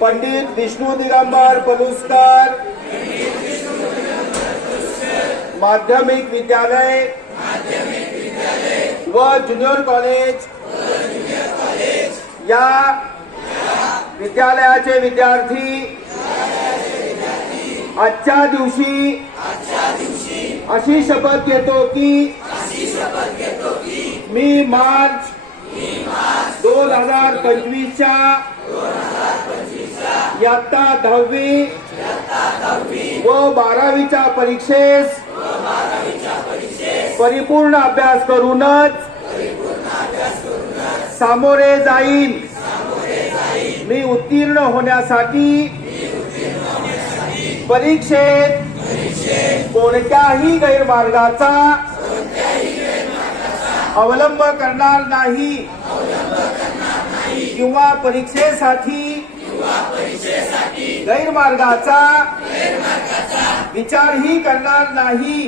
पंडित विष्णू दिगंबर पलुस्कर माध्यमिक विद्यालय व ज्युनियर कॉलेज या विद्यालयाचे विद्यार्थी आजच्या दिवशी अशी शपथ घेतो की मी मार्च 2025च्या इयत्ता 10वी व 12वीच्या परीक्षेस परिपूर्ण अभ्यास करूनच सामोरे जाईन। मी उत्तीर्ण होण्यासाठी परीक्षेत कोणत्याही गैरमार्गाचा अवलंब करणार नाही किंवा परीक्षेसाठी गैरमार्गाचा विचारही करणार नाही।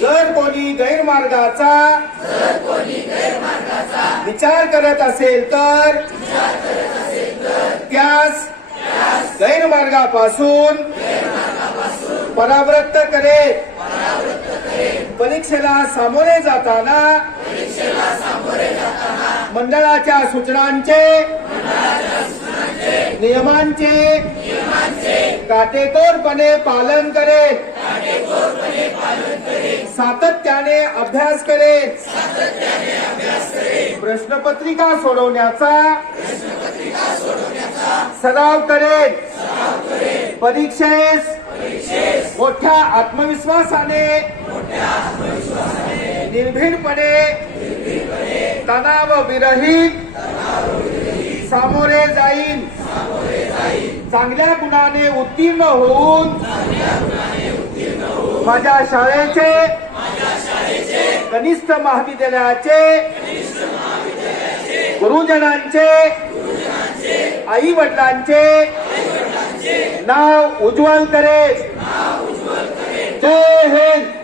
जर कोणी गैरमार्गाचा विचार करत असेल तर त्यास गैरमार्गापासून परावृत्त करेल। परीक्षेला सामोरे जाताना मंडळाच्या सूचनांचे नियमांचे काटेकोरपणे पालन करेल, सातत्याने अभ्यास करेल, प्रश्नपत्रिका सोडवण्याचा सराव करेल, परीक्षेस मोठ्या आत्मविश्वासाने निर्भीडपणे तणावविरहित सामोरे जाईल। चांगल्या गुणाने उत्तीर्ण होऊन माझ्या शाळेचे कनिष्ठ महाविद्यालयाचे गुरुजनांचे आई वडिलांचे नाव उज्ज्वल करेल। जय हिंद।